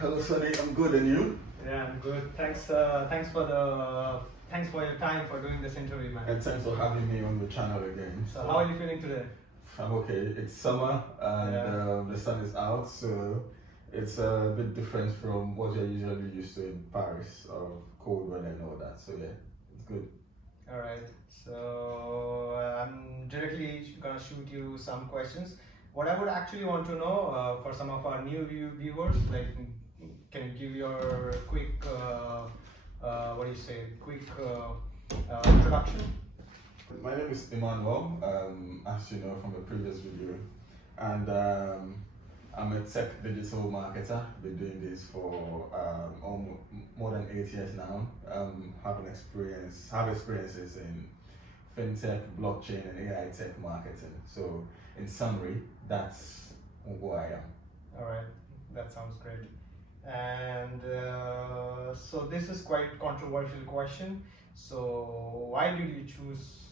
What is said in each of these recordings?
Hello, Sonny. I'm good, and you? Yeah, I'm good. Thanks for your time for doing this interview, man. And thanks for having me on your channel again. So how are you feeling today? I'm okay. It's summer and the sun is out, so it's a bit different from what you're usually used to in Paris of cold weather and all that. So yeah, it's good. All right. So I'm directly gonna shoot you some questions. What I would actually want to know for some of our new viewers, like, can you give your quick, what do you say, quick introduction? My name is Emmanuel, as you know from the previous video, and I'm a tech digital marketer. Been doing this for almost more than 8 years now. Have experiences in fintech, blockchain, and AI tech marketing. So, in summary, that's who I am. All right, that sounds great. And so this is quite controversial question. So why did you choose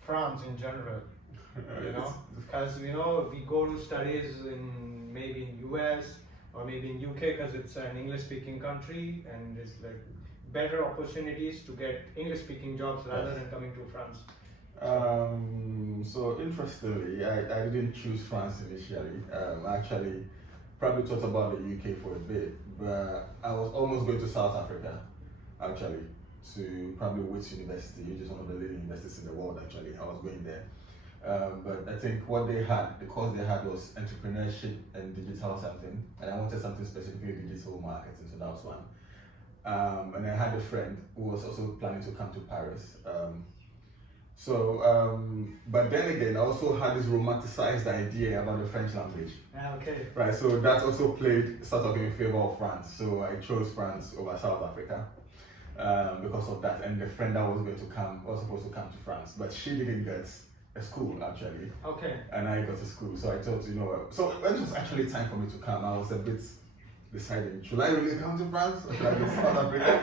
France in general? Because we go to studies in maybe in US or maybe in UK because it's an English-speaking country and there's like better opportunities to get English-speaking jobs rather than coming to France. So interestingly, I didn't choose France initially. Actually, probably thought about the UK for a bit, but I was almost going to South Africa, actually, to probably Wits University, which is one of the leading universities in the world. Actually, I was going there. But I think the course they had was entrepreneurship and digital something, and I wanted something specifically digital marketing, so that was one. And I had a friend who was also planning to come to Paris. But then again, I also had this romanticized idea about the French language. Okay. Right, so that also played sort of in favor of France. So I chose France over South Africa because of that. And the friend that was going to come was supposed to come to France, but she didn't get a school actually. Okay. And I got a school, so I thought, so when it was actually time for me to come, I was a bit deciding, should I really come to France or should I go to South Africa?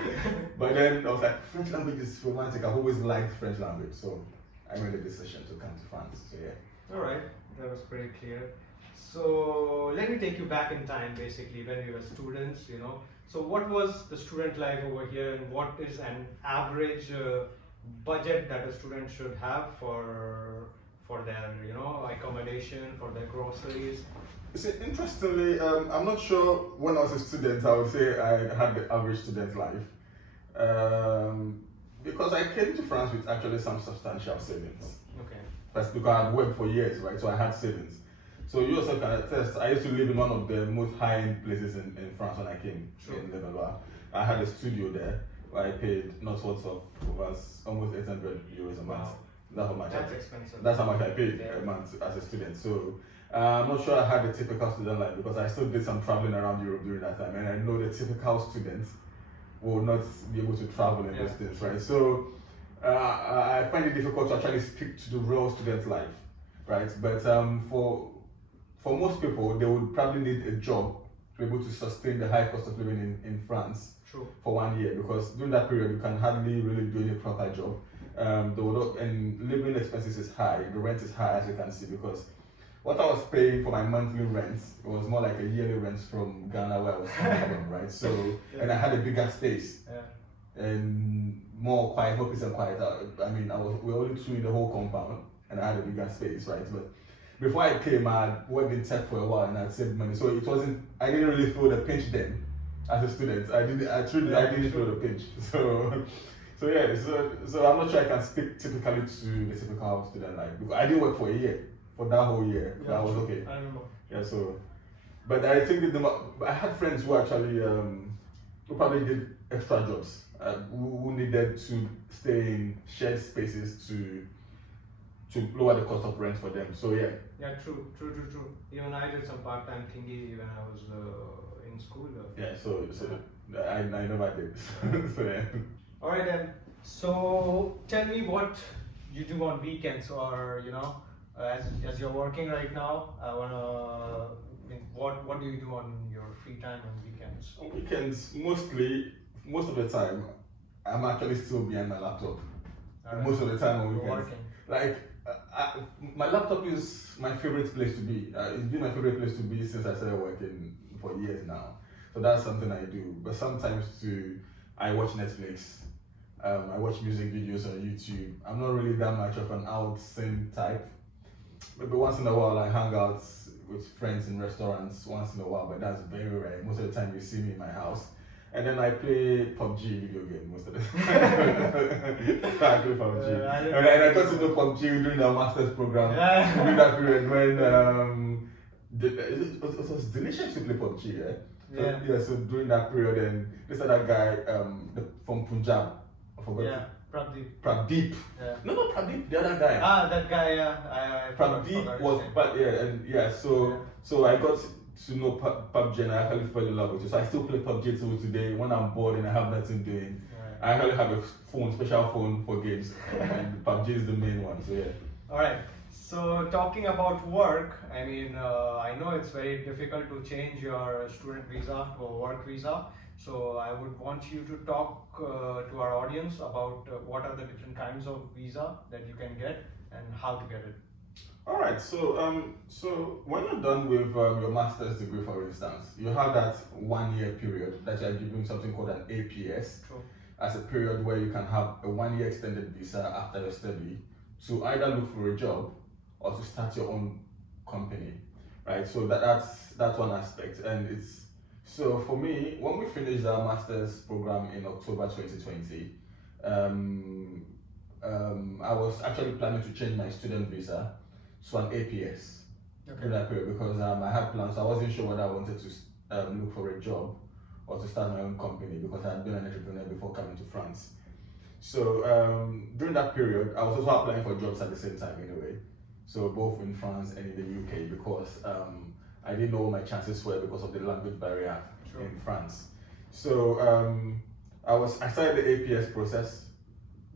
But then I was like, French language is romantic. I've always liked French language, so I made a decision to come to France. So yeah. All right, that was pretty clear. So let me take you back in time, basically, when we were students. So what was the student life over here, and what is an average budget that a student should have for their accommodation, for their groceries? See, interestingly, I'm not sure when I was a student, I would say I had the average student life. Because I came to France with actually some substantial savings. Okay. That's because I've worked for years, right? So I had savings. So you also can attest, I used to live in one of the most high-end places in France when I came in Levallois. I had a studio there where I paid not worth of almost 800 euros a month. Wow. That's expensive. That's how much I paid a month as a student. So I'm not sure I had the typical student life because I still did some traveling around Europe during that time, and I know the typical student will not be able to travel in those things, right? So I find it difficult to actually speak to the real student life, right? But for most people, they would probably need a job to be able to sustain the high cost of living in France. True. For 1 year, because during that period you can hardly really do any proper job. And living expenses is high, the rent is high, as you can see, because what I was paying for my monthly rent, it was more like a yearly rent from Ghana where I was coming from, right? So, and I had a bigger space, and more peace and quiet. I mean, we were only two in the whole compound, and I had a bigger space, right? But before I came, I had worked in tech for a while, and I'd saved money, so I didn't really feel the pinch then. As a student, I didn't feel the pinch. So I'm not sure I can speak typically to the typical student life because I didn't work for a year. For that whole year, that was okay. I remember. Yeah, so, but I think I had friends who actually who probably did extra jobs, who needed to stay in shared spaces to lower the cost of rent for them. So yeah. Yeah, true. Even I did some part-time thingy when I was in school. Yeah, so I never did. So yeah. All right then. So tell me what you do on weekends, or as you're working right now. What do you do on your free time on weekends? On weekends, most of the time, I'm actually still behind my laptop. Right. Most of the time on weekends. Like, my laptop is my favorite place to be. It's been my favorite place to be since I started working for years now. So that's something I do. But sometimes too, I watch Netflix. I watch music videos on YouTube. I'm not really that much of an out-sim type. Maybe once in a while I hang out with friends in restaurants once in a while, but that's very rare. Most of the time you see me in my house. And then I play PUBG video game most of the time. I play PUBG. And I got to know PUBG during the master's program. During that period when it was delicious to play PUBG, yeah? So during that period, and this other guy from Punjab, I forgot. Yeah, Pradeep. Pradeep. Yeah. No, Pradeep, the other guy. That guy, I Pradeep was, but so I got to know PUBG and I actually fell in love with it. So I still play PUBG till today. When I'm bored and I have nothing doing, I actually have a special phone for games, and PUBG is the main one. So yeah. All right. So talking about work, I mean, I know it's very difficult to change your student visa to a work visa. So I would want you to talk to our audience about what are the different kinds of visa that you can get and how to get it. All right. So when you're done with your master's degree, for instance, you have that 1 year period that you're given something called an APS. True. As a period where you can have a 1 year extended visa after your study to either look for a job or to start your own company, right? So that's one aspect, and it's so for me when we finished our master's program in October 2020, I was actually planning to change my student visa to an APS in that period because I had plans. I wasn't sure whether I wanted to look for a job or to start my own company because I had been an entrepreneur before coming to France. So during that period, I was also applying for jobs at the same time anyway. So both in France and in the UK because I didn't know what my chances were because of the language barrier in France. So I started the APS process,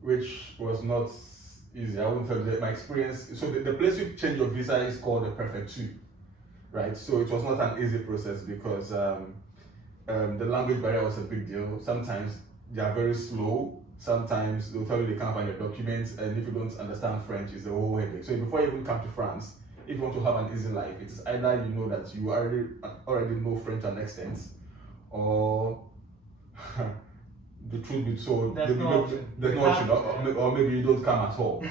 which was not easy. I wouldn't tell you that my experience. So the place you change your visa is called the Perfect 2, right? So it was not an easy process because the language barrier was a big deal. Sometimes they are very slow. Sometimes they'll tell you they can't find your documents, and if you don't understand French, it's a whole headache. So before you even come to France, if you want to have an easy life, it's either you know that you already know French to an extent, or the truth be told, there's no option, or maybe you don't come at all.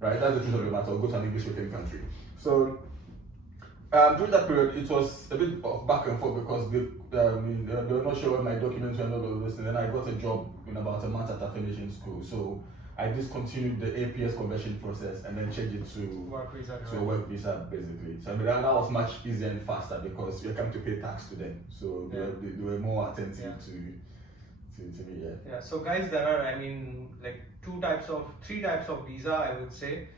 Right? That's the truth of the matter. Go to an English-speaking country. So during that period, it was a bit of back and forth because they were not sure what my documents were and all of those things. And I got a job in about a month after finishing school. So I discontinued the APS conversion process and then changed it to a work visa, basically. So I mean, that was much easier and faster because you come to pay tax to them. So they were more attentive to me. Yeah. So guys, there are, I mean, like three types of visa, I would say.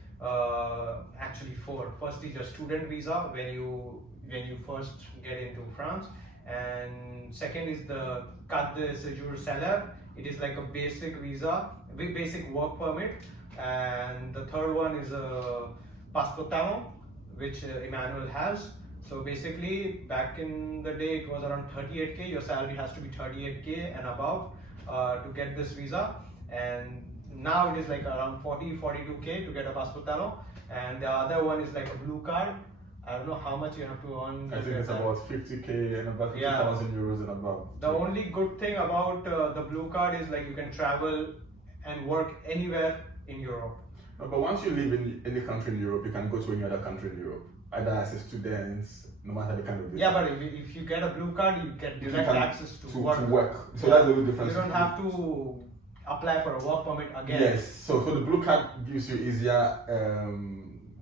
Actually four. First is your student visa when you first get into France, and second is the carte de séjour salaire. It is like a basic visa, basic work permit, and the third one is a passeport talent, which Emmanuel has. So basically, back in the day, it was around 38K. Your salary has to be 38K and above to get this visa, and now it is like around 42K to get a passport talent, and the other one is like a blue card. I don't know how much you have to earn. I think it's about 50K and about 50,000 euros and above. The only good thing about the blue card is like you can travel and work anywhere in Europe. No, but once you live in any country in Europe, you can go to any other country in Europe, either as a student, no matter the kind of visa. Yeah, but if you get a blue card, you get direct access to work. So that's the only difference. You don't have to apply for a work permit again. Yes, so the blue card gives you easier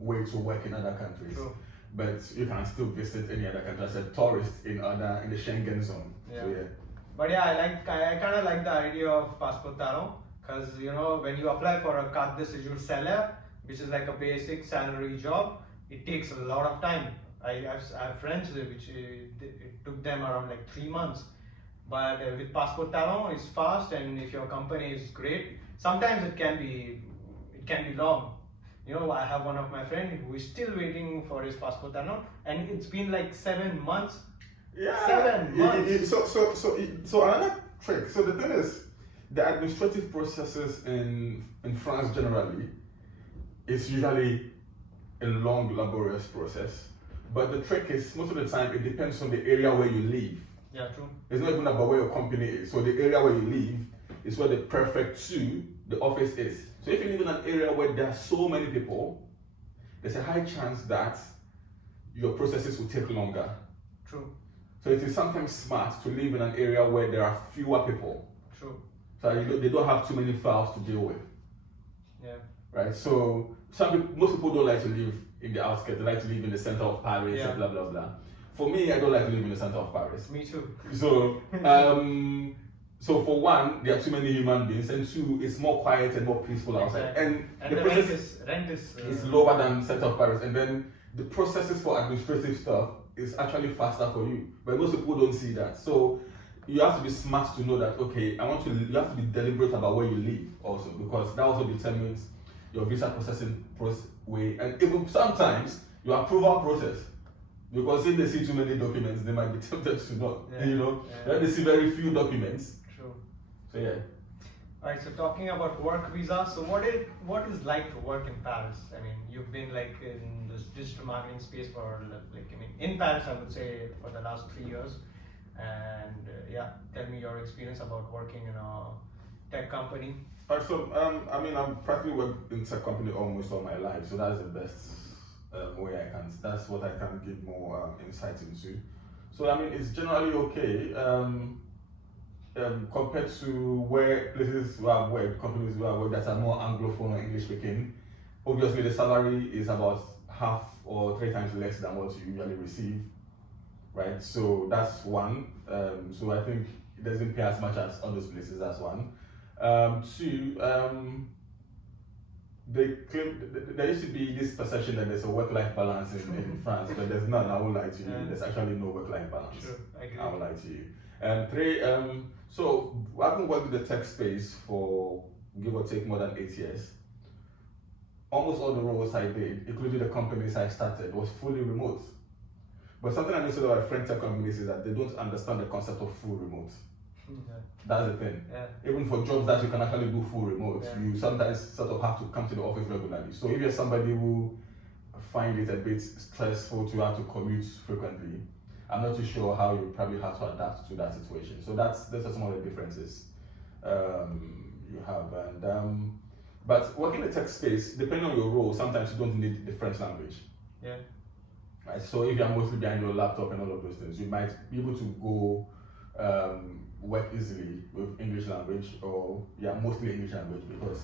way to work in other countries. True. But you can still visit any other country as a tourist in the Schengen zone. Yeah. So yeah. But yeah, I kind of like the idea of passport talent because when you apply for a carte de séjour salaire, which is like a basic salary job, it takes a lot of time. I have friends which it took them around like 3 months. But with passport talent, it's fast, and if your company is great, sometimes it can be long. I have one of my friends who is still waiting for his passport talent, and it's been like 7 months. Yeah. 7 months. So another trick. So the thing is, the administrative processes in France generally is usually a long, laborious process. But the trick is, most of the time, it depends on the area where you live. Yeah, true. It's not even about where your company is. So the area where you live is where the perfect to the office is. So if you live in an area where there are so many people, there's a high chance that your processes will take longer. True. So it is sometimes smart to live in an area where there are fewer people. True. So they don't have too many files to deal with. Yeah. Right? So most people don't like to live in the outskirts. They like to live in the center of Paris and blah, blah, blah. For me, I don't like to live in the center of Paris. Me too. So, so for one, there are too many human beings, and two, it's more quiet and more peaceful outside. Exactly. And the process rent is lower than center of Paris, and then the processes for administrative stuff is actually faster for you. But most people don't see that. So you have to be smart to know that, okay, you have to be deliberate about where you live also, because that also determines your visa processing way, and even sometimes your approval process. Because if they see too many documents, they might be tempted to not, when they see very few documents. True. So yeah. Alright, so talking about work visa, so what is like to work in Paris? I mean, you've been like in this digital marketing space for in Paris, I would say, for the last 3 years. And tell me your experience about working in a tech company. Alright, so I'm practically worked in tech company almost all my life, so that's the best way I can. That's what I can give more insight into. So I mean, it's generally okay compared to places where I've worked, companies where I've worked that are more Anglophone or English speaking. Obviously, the salary is about half or 3 times less than what you usually receive, right? So that's one. So I think it doesn't pay as much as other places. That's one. Two. They claim there used to be this perception that there's a work-life balance in France, but there's none. I won't lie to you. There's actually no work-life balance. Sure, I agree. I won't lie to you. And three, so I've been working in the tech space for give or take more than 8 years. Almost all the roles I did, including the companies I started, was fully remote. But something I noticed about French tech companies is that they don't understand the concept of full remote. Yeah. That's the thing. Yeah. Even for jobs that you can actually do full remote, you sometimes sort of have to come to the office regularly. So if you're somebody who find it a bit stressful to have to commute frequently, I'm not too sure how you probably have to adapt to that situation. So those are some of the differences you have. And but working in the tech space, depending on your role, sometimes you don't need the French language. Yeah. Right. So if you're mostly behind your laptop and all of those things, you might be able to go work easily with English language, or mostly English language, because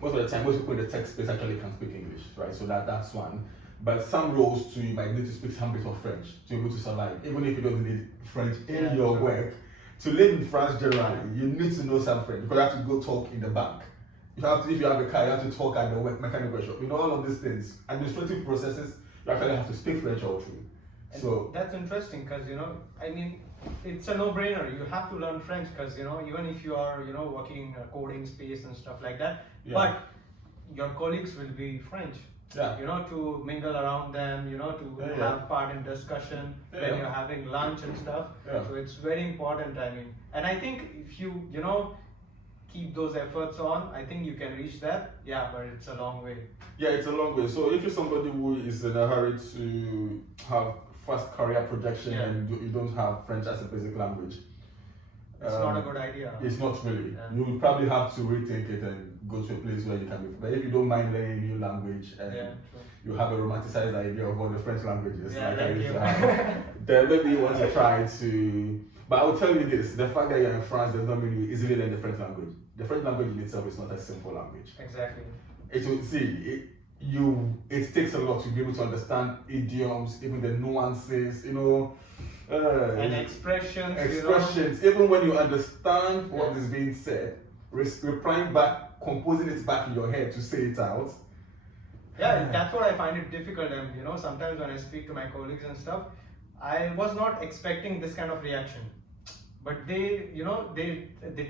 most of the time most people in the tech space actually can speak English, right? So that's one. But some roles too, you might need to speak some bit of French to be able to survive, even if you don't need French in your work. To live in France generally, you need to know some French, because you have to go talk in the bank. If you have a car, you have to talk at the mechanic workshop. You know, all of these things, administrative processes, you actually have to speak French all through. And so that's interesting, because I mean, it's a no-brainer. You have to learn French, because even if you are working in a coding space and stuff like that, but your colleagues will be French. To mingle around them, to have part in discussion when you're having lunch and stuff. So it's very important. I mean, and I think if you keep those efforts on, I think you can reach that. Yeah, but it's a long way. Yeah, it's a long way. So if you're somebody who is in a hurry to have fast career projection and you don't have French as a basic language, it's not a good idea. It's not really. You will probably have to rethink it and go to a place where you can be. But if you don't mind learning a new language and you have a romanticized idea of what the French language is, like I used to have, then maybe you want to try to. But I will tell you this: the fact that you're in France does not mean you easily learn the French language. The French language in itself is not a simple language. Exactly. It takes a lot to be able to understand idioms, even the nuances, and expressions. Even when you understand what is being said, replying back, composing it back in your head to say it out. Yeah, that's what I find it difficult. And sometimes when I speak to my colleagues and stuff, I was not expecting this kind of reaction. But they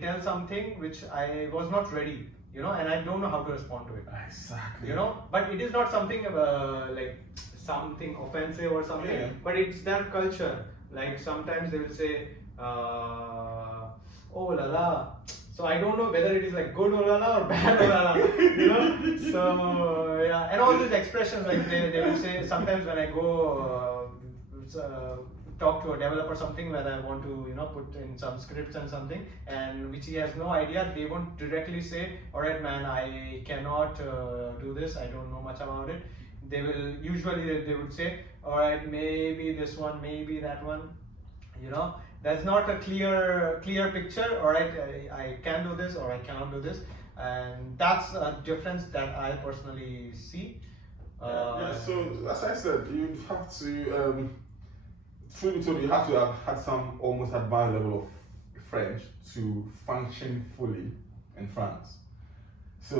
tell something which I was not ready, and I don't know how to respond to it. Exactly. But it is not something like something offensive or something, but it's their culture. Like sometimes they will say, oh la la. So I don't know whether it is like good oh la la or bad oh la la, So and all these expressions, like they will say sometimes when I go talk to a developer something where I want to put in some scripts and something, and which he has no idea, they won't directly say, all right man, I cannot do this, I don't know much about it. They will usually they would say, all right, maybe this one, maybe that one. That's not a clear picture. All right, I can do this or I cannot do this, and that's a difference that I personally see. So as I said, you'd have to, truth be told, you have to have had some almost advanced level of French to function fully in France. So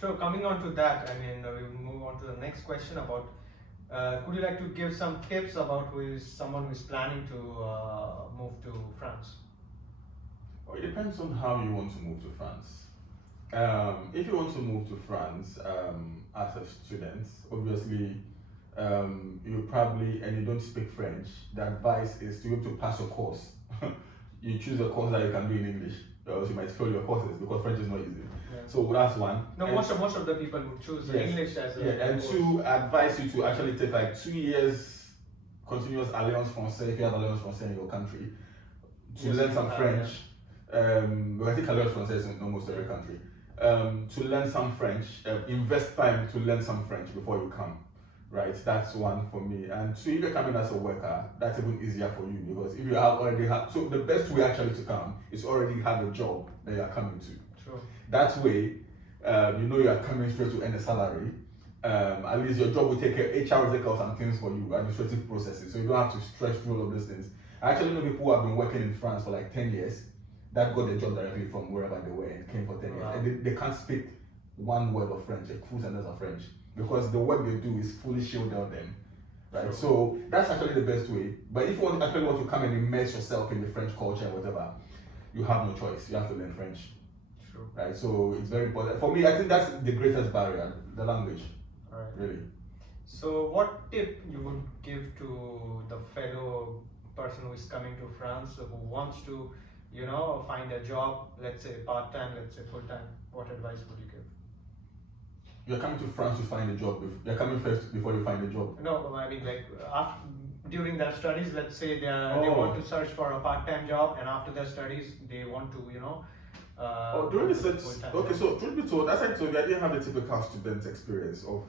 coming on to that, I mean, we'll move on to the next question about. Could you like to give some tips about someone who is planning to move to France? Well, it depends on how you want to move to France. If you want to move to France as a student, obviously you probably, and you don't speak French, the advice is to be able to pass your course. You choose a course that you can do in English, or else you might fail your courses because French is not easy. Yeah. So that's one. No, most of the people would choose English as a and course. To advise you to actually take like 2 years continuous Alliance Française if you have Alliance Française in your country to learn some French. I think Alliance Française is in almost every country. To learn some French, invest time to learn some French before you come. Right, that's one for me. And two, if you're coming as a worker, that's even easier for you because if you so the best way actually to come is already have a job that you are coming to. True. That way, you are coming straight to earn a salary. At least your job will take care, HR will take care of some things for you, administrative processes, so you don't have to stretch through all of those things. I actually know people who have been working in France for like 10 years that got their job directly from wherever they were and came for 10 years. And they can't speak one word of French, a full sentence of French, because the work they do is fully shielded on them. Right? Sure. So that's actually the best way. But if you actually want to come and immerse yourself in the French culture and whatever, you have no choice. You have to learn French. True. Right? So it's very important. For me, I think that's the greatest barrier, the language. All right. Really. So what tip you would give to the fellow person who is coming to France, who wants to, find a job, let's say part-time, let's say full-time? What advice would you give? You're coming to France to find a job. You're coming first before you find a job. No, I mean like during their studies, let's say they want to search for a part-time job, and after their studies they want to, during the studies. Okay, so truth be told, as I told you, I didn't have the typical student experience of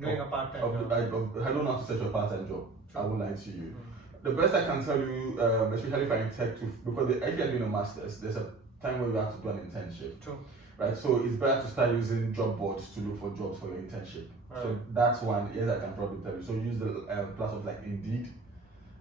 doing a part-time job. I don't know how to search for a part-time job. I won't lie to you. The best I can tell you, especially if I'm in tech, because if you're doing a master's, there's a time where you have to do an internship. True. Right, so it's better to start using job boards to look for jobs for your internship. Right. So that's one, yes, I can probably tell you. So use the platforms like Indeed.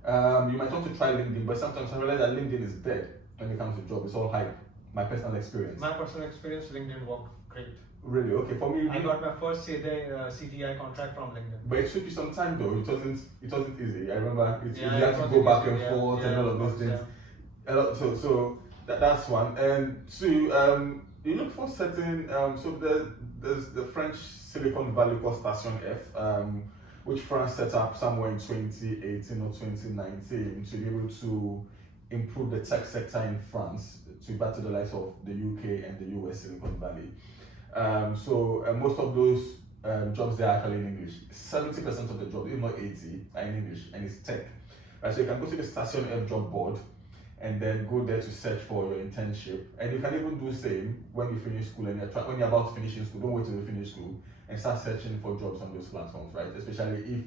You might want to try LinkedIn, but sometimes I realize that LinkedIn is dead when it comes to job. It's all hype. My personal experience. LinkedIn worked great. Really? Okay, for me, I got my first CTI contract from LinkedIn. But it took you some time though. It wasn't easy. I remember you had to go back and forth and all of those things. So that's one. And two, you look for certain. So there's the French Silicon Valley called Station F, which France set up somewhere in 2018 or 2019 to be able to improve the tech sector in France to battle the likes of the UK and the US Silicon Valley. Most of those jobs they are actually in English. 70% of the jobs, if not 80, are in English, and it's tech. Right, so you can go to the Station F job board and then go there to search for your internship. And you can even do the same when you finish school and when you're about to finish in school. Don't wait till you finish school and start searching for jobs on those platforms, right? Especially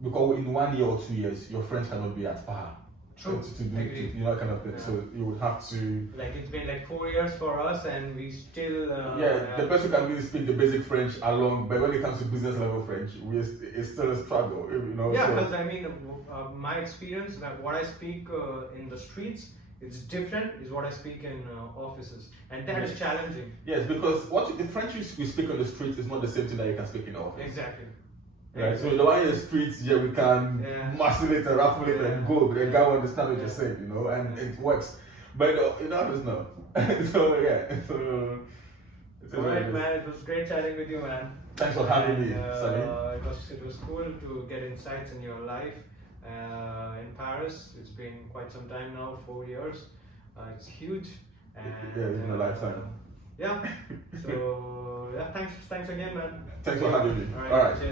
because in 1 year or 2 years, your French cannot be at par. True. To do kind of thing. Yeah. So you would have to. Like it's been like 4 years for us, and we still. The person can really speak the basic French along, but when it comes to business level French, it's still a struggle. Yeah, because I mean, my experience, that what I speak in the streets, it's different is what I speak in offices, and that is challenging. Yes, because the French we speak on the streets is not the same thing that you can speak in the office. Exactly. Right, so the one in the streets, we can muscle it and raffle it and go, but the guy will understand what you're saying, and it works. But in the office, no. So Alright, man, it was great chatting with you, man. Thanks for having me, Sunny. It was cool to get insights in your life in Paris. It's been quite some time now, 4 years. It's huge. And, it's been a lifetime. Yeah. So thanks again, man. Thanks for having me. All right.